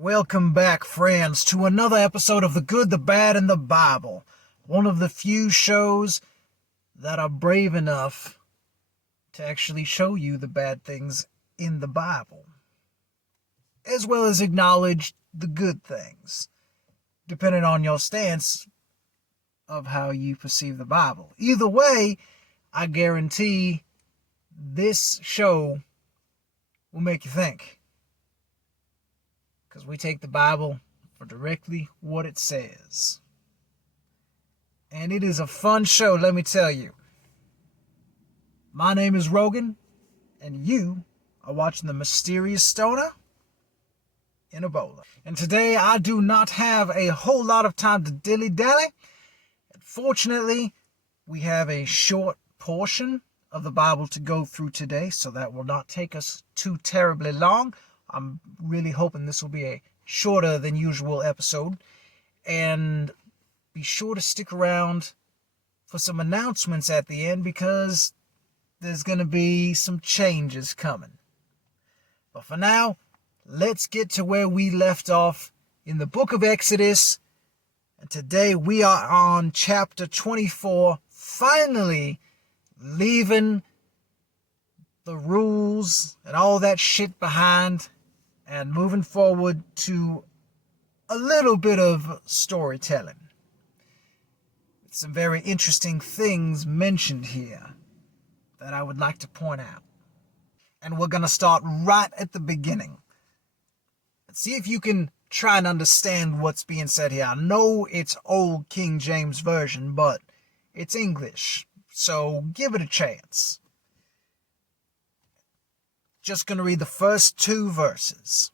Welcome back, friends, to another episode of The Good, the Bad, and the Bible. One of the few shows that are brave enough to actually show you the bad things in the Bible, as well as acknowledge the good things, depending on your stance of how you perceive the Bible. Either way, I guarantee this show will make you think. Because we take the Bible for directly what it says. And it is a fun show, let me tell you. My name is Rogan, and you are watching The Mysterious Stoner in a Bowler. And today I do not have a whole lot of time to dilly-dally. Fortunately, we have a short portion of the Bible to go through today, so that will not take us too terribly long. I'm really hoping this will be a shorter than usual episode. And be sure to stick around for some announcements at the end, because there's going to be some changes coming. But for now, let's get to where we left off in the book of Exodus. And today we are on chapter 24, finally leaving the rules and all that shit behind and moving forward to a little bit of storytelling. Some very interesting things mentioned here that I would like to point out. And we're going to start right at the beginning. Let's see if you can try and understand what's being said here. I know it's old King James Version, but it's English, so give it a chance. Just going to read the first two verses.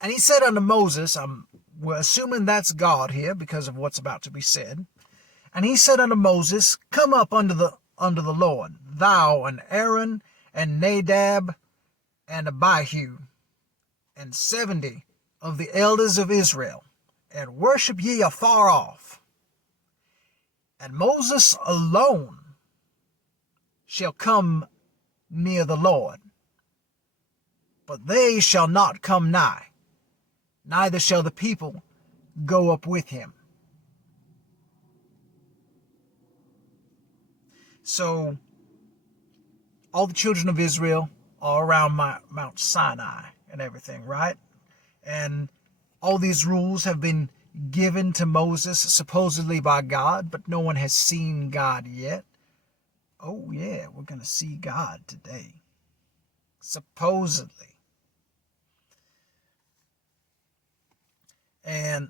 And he said unto Moses, we're assuming that's God here because of what's about to be said. And he said unto Moses, come up unto the Lord, thou and Aaron and Nadab and Abihu, and 70 of the elders of Israel, and worship ye afar off. And Moses alone shall come near the Lord, but they shall not come nigh, neither shall the people go up with him. So, all the children of Israel are around Mount Sinai and everything, right? And all these rules have been given to Moses, supposedly by God, but no one has seen God yet. Oh yeah, we're going to see God today. Supposedly.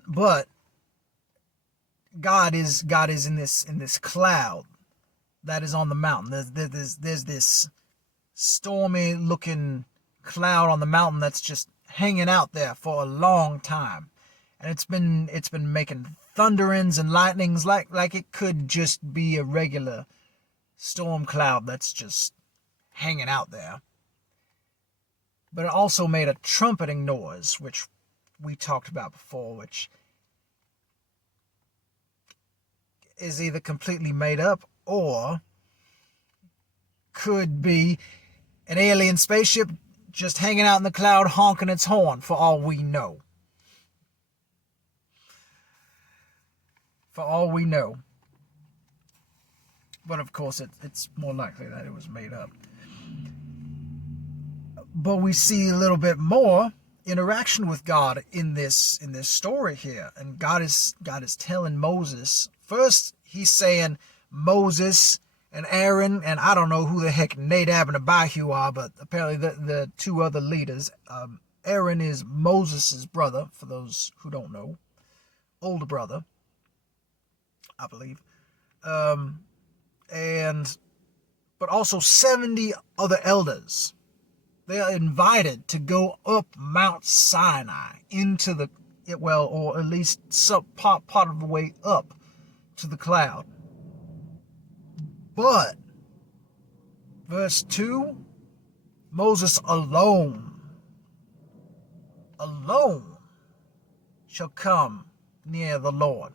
But God is in this cloud that is on the mountain. There's this stormy looking cloud on the mountain that's just hanging out there for a long time. And it's been making thunderings and lightnings like it could just be a regular storm cloud that's just hanging out there. But it also made a trumpeting noise, which we talked about before, which is either completely made up or could be an alien spaceship just hanging out in the cloud honking its horn, for all we know. For all we know. But of course, it's more likely that it was made up. But we see a little bit more interaction with God in this story here. And God is telling Moses. First, he's saying Moses and Aaron, and I don't know who the heck Nadab and Abihu are, but apparently the two other leaders. Aaron is Moses' brother, for those who don't know. Older brother, I believe. But also 70 other elders. They are invited to go up Mount Sinai into or at least some part of the way up to the cloud. But, verse 2, Moses alone shall come near the Lord.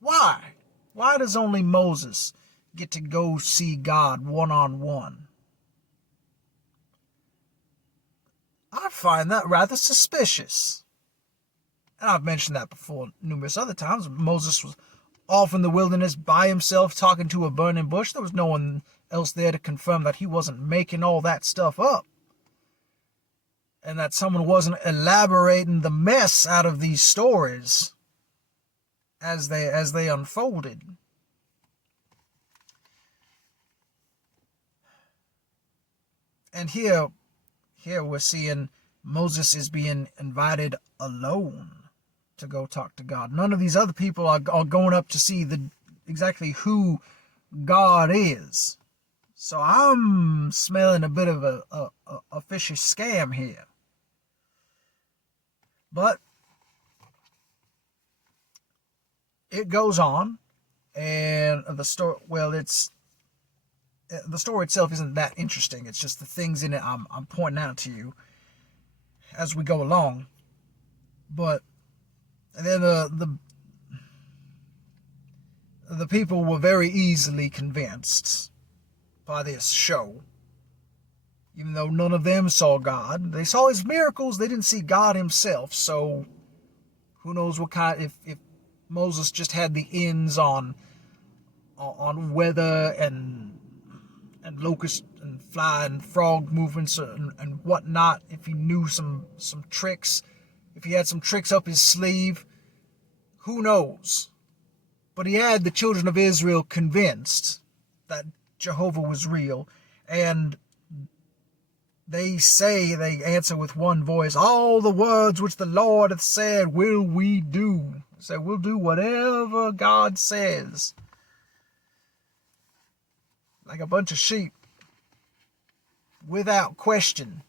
Why? Why does only Moses get to go see God one-on-one? find that rather suspicious. And I've mentioned that before numerous other times. Moses was off in the wilderness by himself talking to a burning bush. There was no one else there to confirm that he wasn't making all that stuff up, and that someone wasn't elaborating the mess out of these stories as they unfolded. And here we're seeing Moses is being invited alone to go talk to God. None of these other people are going up to see exactly who God is. So I'm smelling a bit of a fishy scam here. But it goes on, and the story itself isn't that interesting. It's just the things in it I'm pointing out to you as we go along. But then the people were very easily convinced by this show, even though none of them saw God. They saw his miracles, they didn't see God himself. So who knows what kind, if Moses just had the ends on weather and locust and fly and frog movements and whatnot, if he knew some tricks, if he had some tricks up his sleeve, who knows? But he had the children of Israel convinced that Jehovah was real, and they answer with one voice, all the words which the Lord hath said will we do. So we'll do whatever God says. Like a bunch of sheep, without question.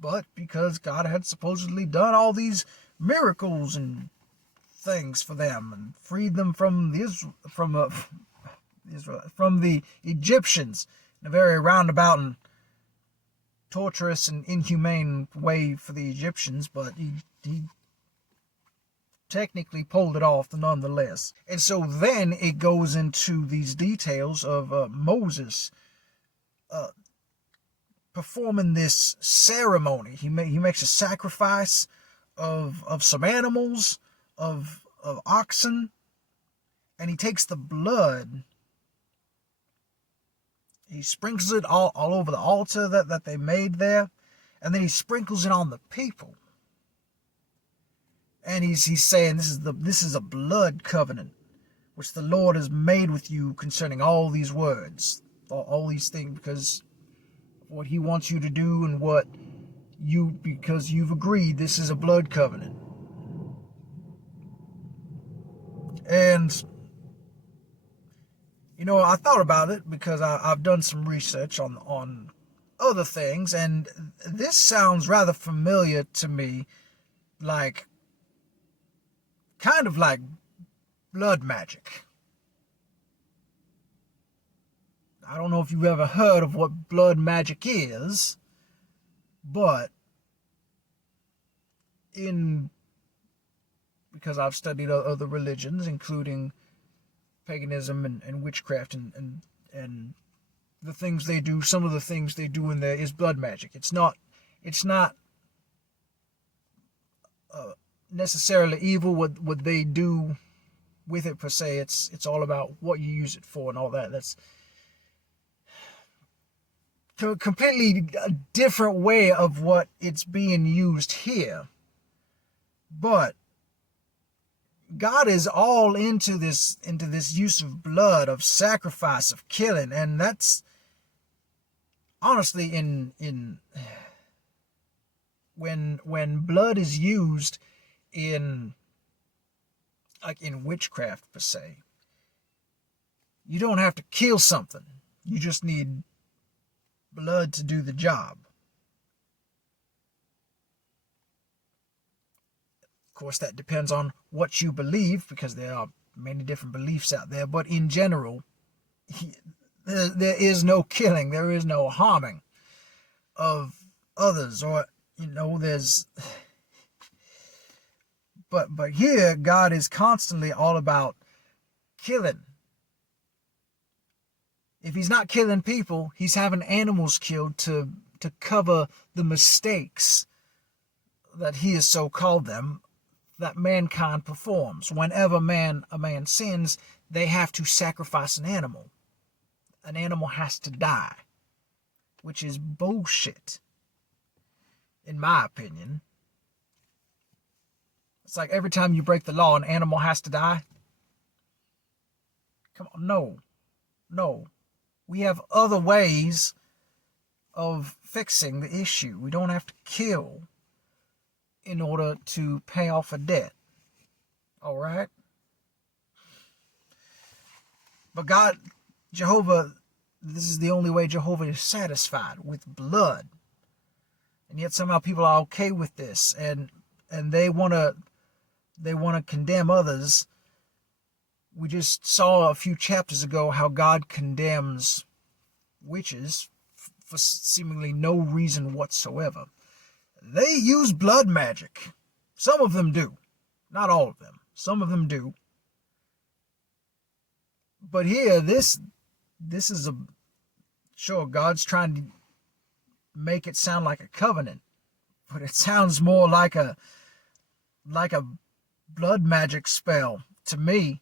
But because God had supposedly done all these miracles and things for them and freed them from the Egyptians in a very roundabout and torturous and inhumane way for the Egyptians, but he technically pulled it off nonetheless. And so then it goes into these details of Moses performing this ceremony. He makes a sacrifice of some animals, of oxen, and he takes the blood. He sprinkles it all over the altar that they made there, and then he sprinkles it on the people. And he's saying this is a blood covenant which the Lord has made with you concerning all these words, all these things, because what he wants you to do and because you've agreed this is a blood covenant. And I thought about it because I've done some research on other things, and this sounds rather familiar to me, kind of like blood magic. I don't know if you've ever heard of what blood magic is, but because I've studied other religions, including paganism and witchcraft and the things they do, some of the things they do in there is blood magic. It's not necessarily evil what they do with it per se. It's all about what you use it for and all that. That's completely a different way of what it's being used here. But God is all into this use of blood, of sacrifice, of killing, and that's honestly when blood is used in witchcraft per se, you don't have to kill something. You just need blood to do the job. Of course, that depends on what you believe, because there are many different beliefs out there. But in general, there is no killing. There is no harming of others, or there's. But here, God is constantly all about killing. If he's not killing people, he's having animals killed to to cover the mistakes that he has so called them that mankind performs. Whenever a man sins, they have to sacrifice an animal. An animal has to die, which is bullshit, in my opinion. It's like every time you break the law, an animal has to die. Come on, no. We have other ways of fixing the issue. We don't have to kill in order to pay off a debt. All right? But God, Jehovah, this is the only way Jehovah is satisfied, with blood. And yet somehow people are okay with this, and they want to condemn others. We just saw a few chapters ago how God condemns witches for seemingly no reason whatsoever. They use blood magic. Some of them do. Not all of them. Some of them do. But here, this is sure, God's trying to make it sound like a covenant, but it sounds more like a blood magic spell to me.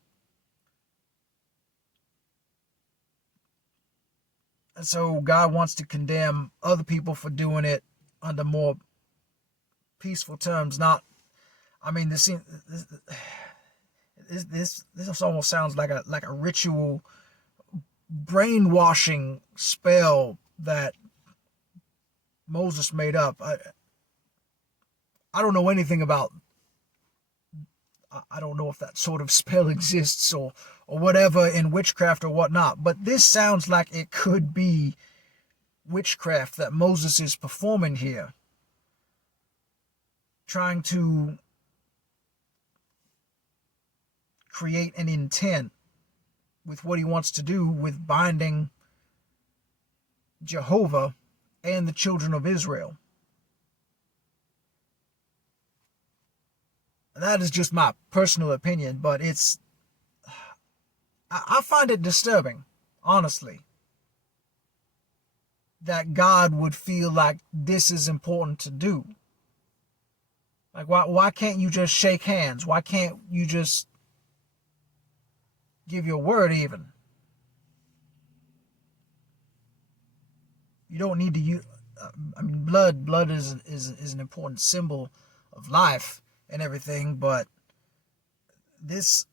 And so God wants to condemn other people for doing it under more peaceful terms. This almost sounds like a ritual brainwashing spell that Moses made up. I don't know anything about. I don't know if that sort of spell exists or whatever in witchcraft or whatnot, but this sounds like it could be witchcraft that Moses is performing here, trying to create an intent with what he wants to do with binding Jehovah and the children of Israel. That is just my personal opinion, but I find it disturbing, honestly, that God would feel like this is important to do. Like, why can't you just shake hands? Why can't you just give your word even? You don't need to use, blood is an important symbol of life and everything, but this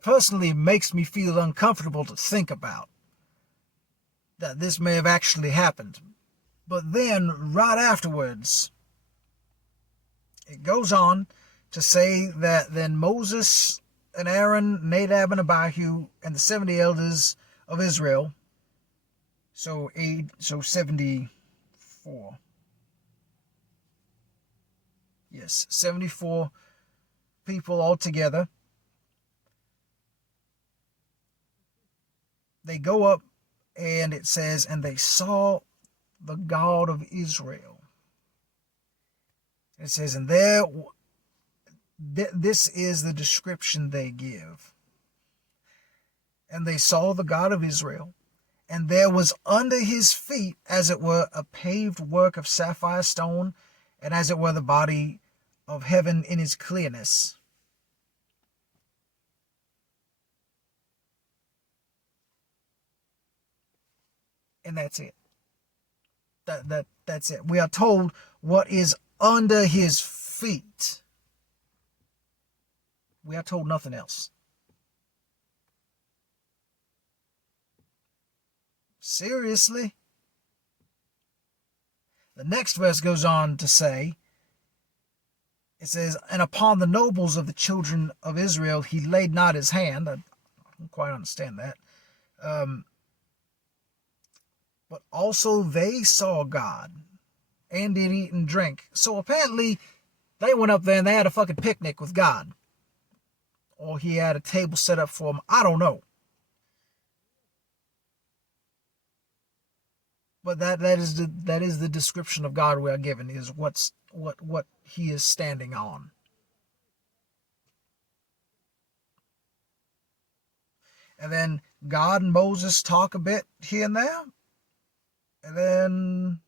personally makes me feel uncomfortable to think about that this may have actually happened. But then right afterwards, it goes on to say that then Moses and Aaron, Nadab and Abihu, and the 70 elders of Israel, so 74. Yes, 74 people altogether. They go up, and it says, and they saw the God of Israel. It says, and this is the description they give. And they saw the God of Israel, and there was under his feet, as it were, a paved work of sapphire stone, and as it were, the body of heaven in his clearness. And that's it. That's it. We are told what is under his feet. We are told nothing else. Seriously? The next verse goes on to say, it says, and upon the nobles of the children of Israel he laid not his hand. I don't quite understand that. But also they saw God and did eat and drink. So apparently they went up there and they had a fucking picnic with God. Or he had a table set up for them. I don't know. But that is the description of God we are given, is what he is standing on. And then God and Moses talk a bit here and there. And then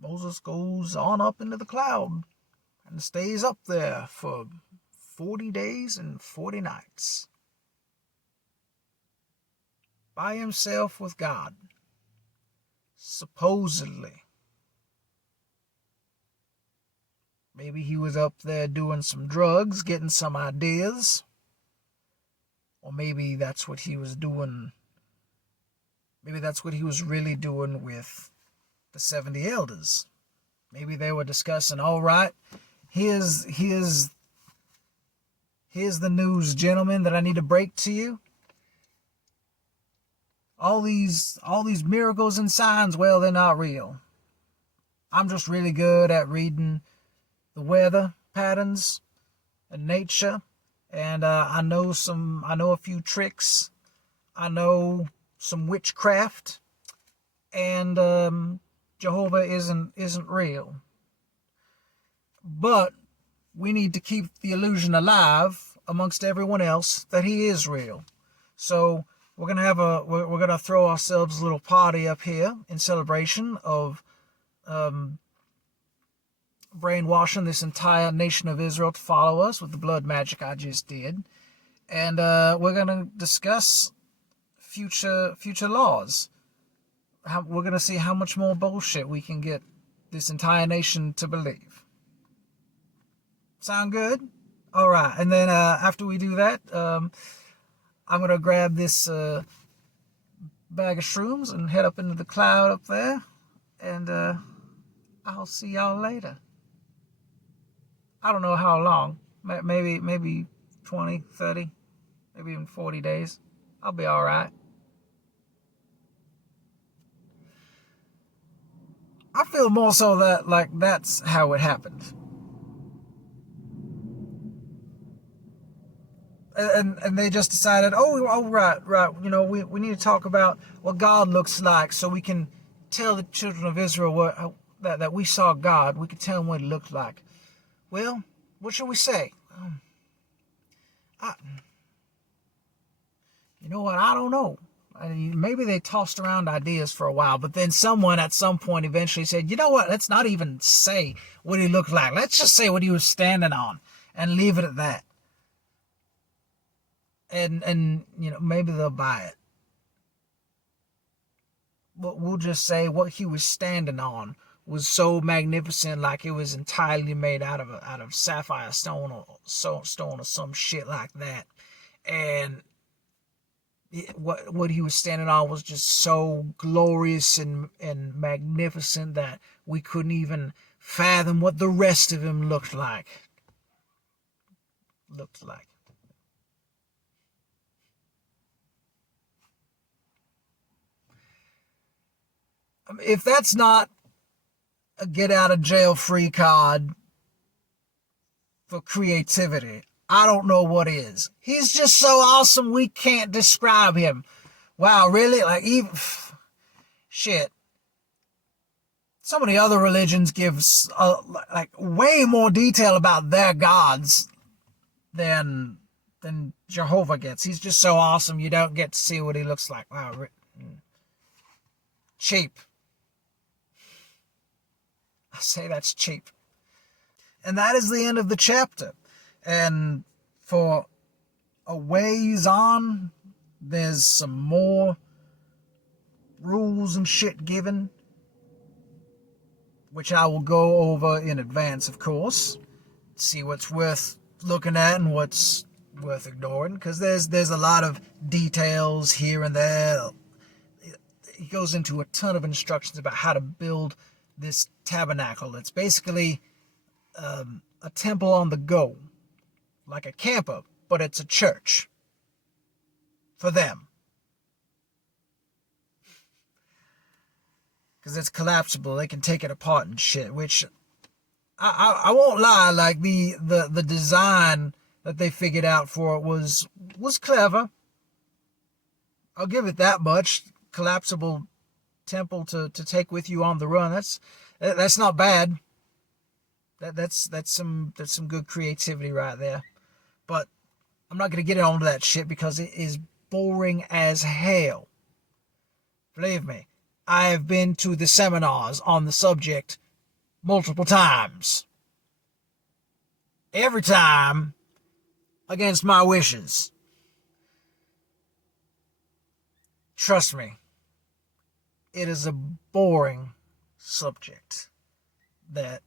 Moses goes on up into the cloud and stays up there for 40 days and 40 nights. By himself with God. Supposedly. Maybe he was up there doing some drugs, getting some ideas. Or maybe that's what he was doing. Maybe that's what he was really doing with the 70 elders. Maybe they were discussing, all right, here's the news, gentlemen, that I need to break to you. All these miracles and signs, well, they're not real. I'm just really good at reading the weather patterns and nature, and I know a few tricks. I know some witchcraft, and Jehovah isn't real. But we need to keep the illusion alive amongst everyone else that he is real. So we're gonna throw ourselves a little party up here in celebration of brainwashing this entire nation of Israel to follow us with the blood magic I just did. And we're going to discuss future laws. We're going to see how much more bullshit we can get this entire nation to believe. Sound good? All right. And then after we do that, I'm going to grab this bag of shrooms and head up into the cloud up there. And I'll see y'all later. I don't know how long. Maybe 20, 30, maybe even 40 days. I'll be all right. I feel more so that, like, that's how it happened. And they just decided, right, you know, we need to talk about what God looks like so we can tell the children of Israel that we saw God. We can tell them what he looked like. Well, what should we say? You know what? I don't know. Maybe they tossed around ideas for a while, but then someone at some point eventually said, you know what? Let's not even say what he looked like. Let's just say what he was standing on and leave it at that. And you know, maybe they'll buy it. But we'll just say what he was standing on was so magnificent, like it was entirely made out of sapphire stone or some shit like that. And what he was standing on was just so glorious and magnificent that we couldn't even fathom what the rest of him looked like. If that's not a get out of jail free card for creativity, I don't know what is. He's just so awesome we can't describe him. Wow, really? Like, even shit. Some of the other religions give like way more detail about their gods than Jehovah gets. He's just so awesome you don't get to see what he looks like. Wow, cheap. I say that's cheap. And that is the end of the chapter. And for a ways on, there's some more rules and shit given, which I will go over in advance, of course. See what's worth looking at and what's worth ignoring, because there's a lot of details here and there. He goes into a ton of instructions about how to build this tabernacle. It's basically a temple on the go, like a camper, but it's a church for them, because it's collapsible. They can take it apart and shit, which I won't lie, like the design that they figured out for it was clever. I'll give it that much. Collapsible temple to take with you on the run. That's not bad. That's some good creativity right there. But I'm not gonna get onto that shit because it is boring as hell. Believe me, I have been to the seminars on the subject multiple times. Every time against my wishes. Trust me, it is a boring subject that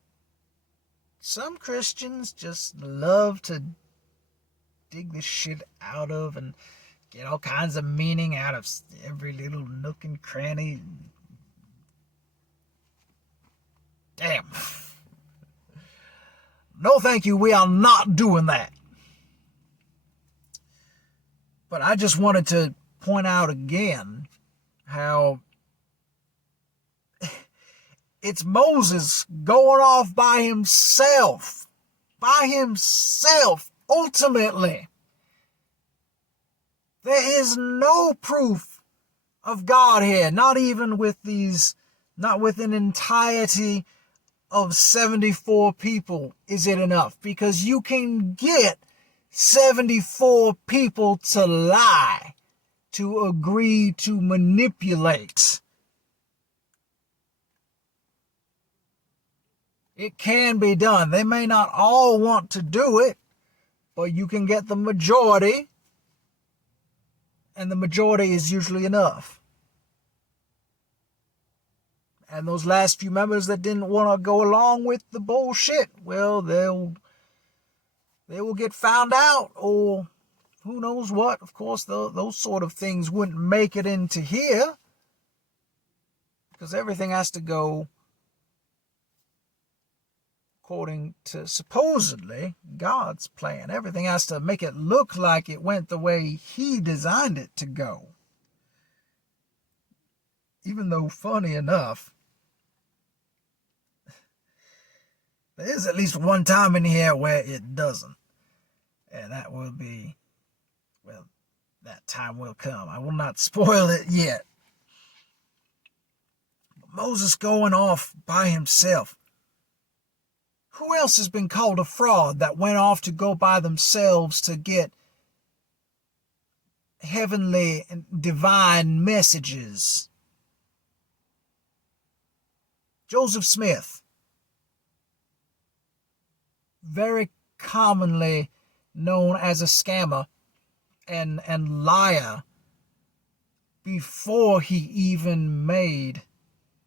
some Christians just love to dig this shit out of and get all kinds of meaning out of every little nook and cranny. Damn. No thank you, we are not doing that. But I just wanted to point out again how it's Moses going off by himself. By himself, ultimately. There is no proof of God here, not even with an entirety of 74 people is it enough, because you can get 74 people to lie, to agree to manipulate. It can be done. They may not all want to do it, but you can get the majority, and the majority is usually enough. And those last few members that didn't want to go along with the bullshit, well, they will get found out, or who knows what. Of course, those sort of things wouldn't make it into here, because everything has to go according to supposedly God's plan. Everything has to make it look like it went the way He designed it to go. Even though, funny enough, there is at least one time in here where it doesn't. And that will be, well, that time will come. I will not spoil it yet. But Moses going off by himself. Who else has been called a fraud that went off to go by themselves to get heavenly and divine messages? Joseph Smith. Very commonly known as a scammer and liar before he even made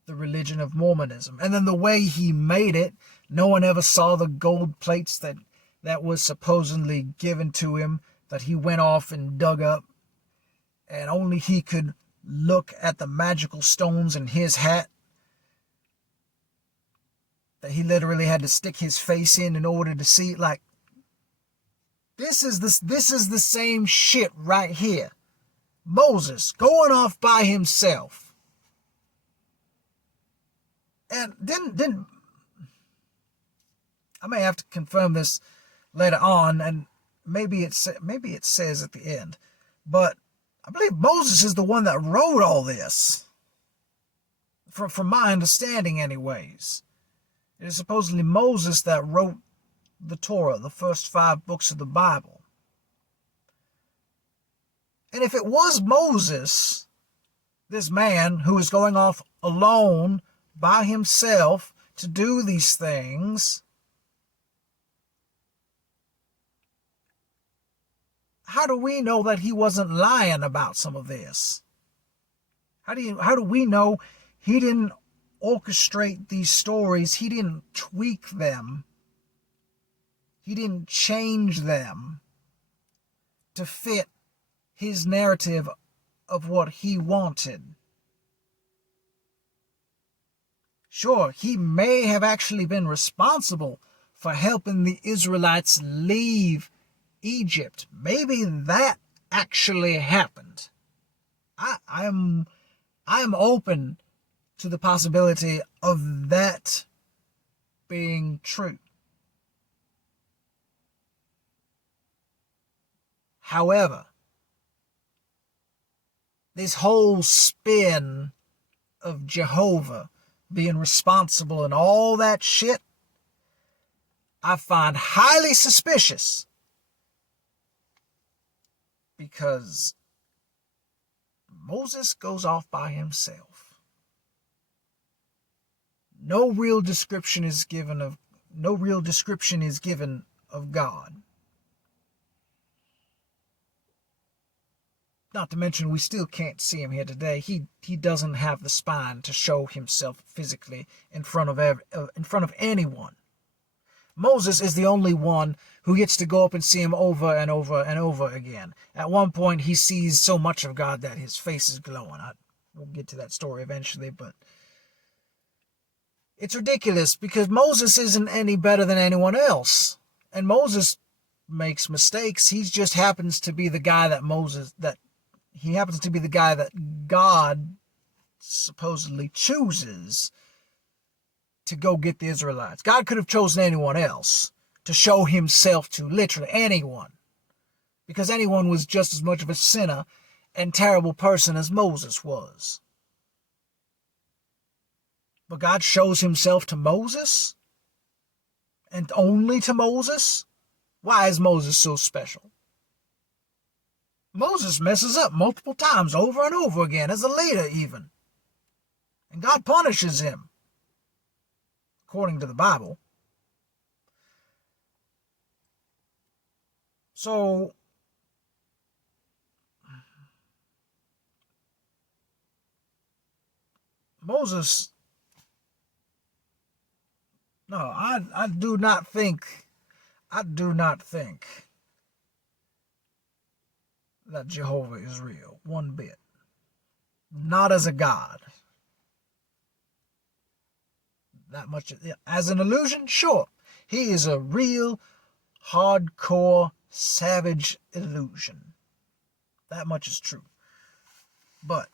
the religion of Mormonism. And then the way he made it, no one ever saw the gold plates that was supposedly given to him, that he went off and dug up, and only he could look at the magical stones in his hat that he literally had to stick his face in order to see. Like, this is the same shit right here. Moses going off by himself. And then I may have to confirm this later on, and maybe it says at the end, but I believe Moses is the one that wrote all this. From my understanding, anyways, it is supposedly Moses that wrote the Torah, the first 5 books of the Bible. And if it was Moses, this man who is going off alone by himself to do these things, how do we know that he wasn't lying about some of this? How do we know he didn't orchestrate these stories? He didn't tweak them. He didn't change them to fit his narrative of what he wanted. Sure, he may have actually been responsible for helping the Israelites leave Egypt. Maybe that actually happened. I'm open to the possibility of that being true. However, this whole spin of Jehovah being responsible and all that shit, I find highly suspicious, because Moses goes off by himself. No real description is given of God. Not to mention, we still can't see him here today. He doesn't have the spine to show himself physically in front of anyone. Moses is the only one who gets to go up and see him over and over and over again. At one point, he sees so much of God that his face is glowing. We'll get to that story eventually, but it's ridiculous because Moses isn't any better than anyone else. And Moses makes mistakes. He just happens to be the guy that God supposedly chooses to go get the Israelites. God could have chosen anyone else to show himself to, literally anyone, because anyone was just as much of a sinner and terrible person as Moses was. But God shows himself to Moses, and only to Moses. Why is Moses so special? Moses messes up multiple times, over and over again, as a leader even. And God punishes him, according to the Bible. So, Moses, no, I do not think that Jehovah is real, one bit. Not as a God. That much, as an illusion, sure. He is a real, hardcore, savage illusion. That much is true. But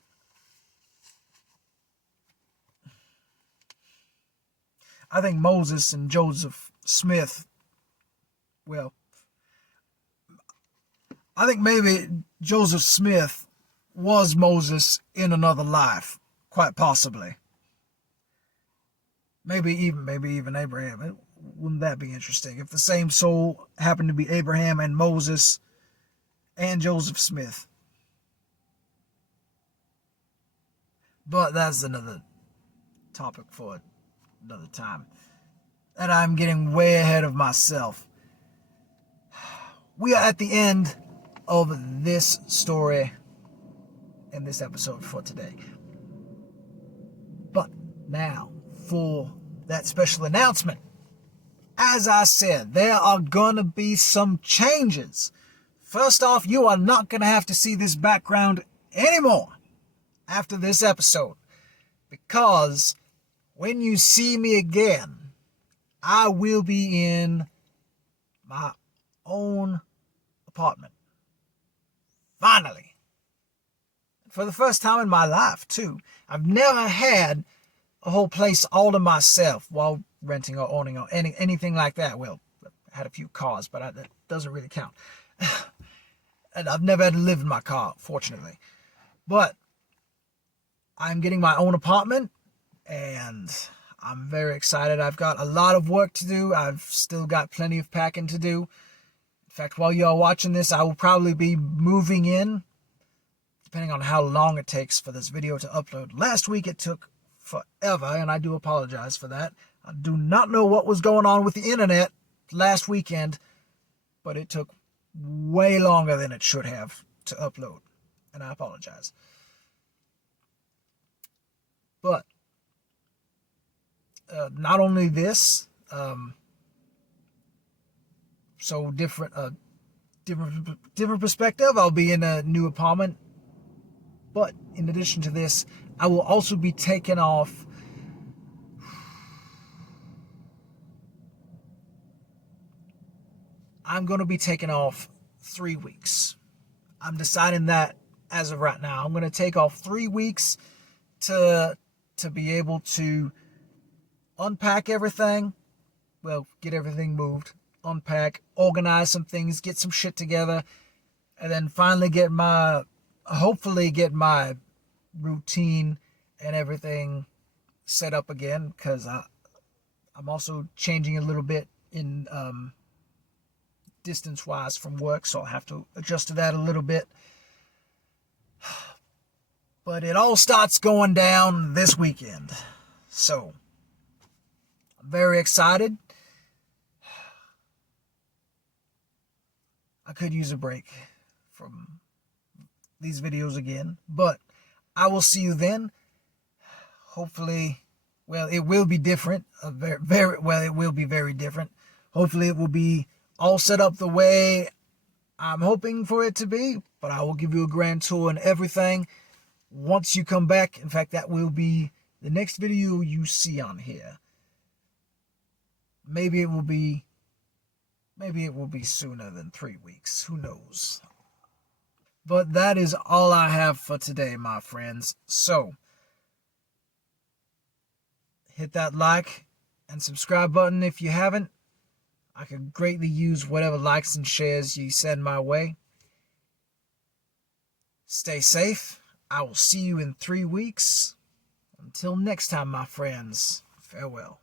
I think Moses and Joseph Smith, well, I think maybe Joseph Smith was Moses in another life, quite possibly. Maybe even Abraham. Wouldn't that be interesting if the same soul happened to be Abraham and Moses and Joseph Smith? But that's another topic for another time. And I'm getting way ahead of myself. We are at the end of this story in this episode for today. But now, for that special announcement. As I said, there are gonna be some changes. First off, you are not gonna have to see this background anymore after this episode, because when you see me again, I will be in my own apartment. Finally. For the first time in my life, too. I've never had a whole place all to myself while renting or owning or anything like that. Well, I had a few cars, but that doesn't really count. And I've never had to live in my car, fortunately. But I'm getting my own apartment, and I'm very excited. I've got a lot of work to do. I've still got plenty of packing to do. In fact, while you are watching this, I will probably be moving in, depending on how long it takes for this video to upload. Last week it took forever, and I do apologize for that. I do not know what was going on with the internet last weekend, but it took way longer than it should have to upload, and I apologize. But not only this, so different perspective. I'll be in a new apartment, but in addition to this, I will also be taking off. I'm going to be taking off 3 weeks. I'm deciding that as of right now. I'm going to take off 3 weeks to be able to unpack everything. Well, get everything moved, unpack, organize some things, get some shit together, and then finally hopefully get my routine and everything set up again, because I'm also changing a little bit in distance-wise from work, so I'll have to adjust to that a little bit. But it all starts going down this weekend. So, I'm very excited. I could use a break from these videos again, but I will see you then. Hopefully, well, it will be different. It will be very different. Hopefully, it will be all set up the way I'm hoping for it to be, but I will give you a grand tour and everything once you come back. In fact, that will be the next video you see on here. Maybe it will be sooner than 3 weeks. Who knows? But that is all I have for today, my friends. So, hit that like and subscribe button if you haven't. I could greatly use whatever likes and shares you send my way. Stay safe. I will see you in 3 weeks. Until next time, my friends. Farewell.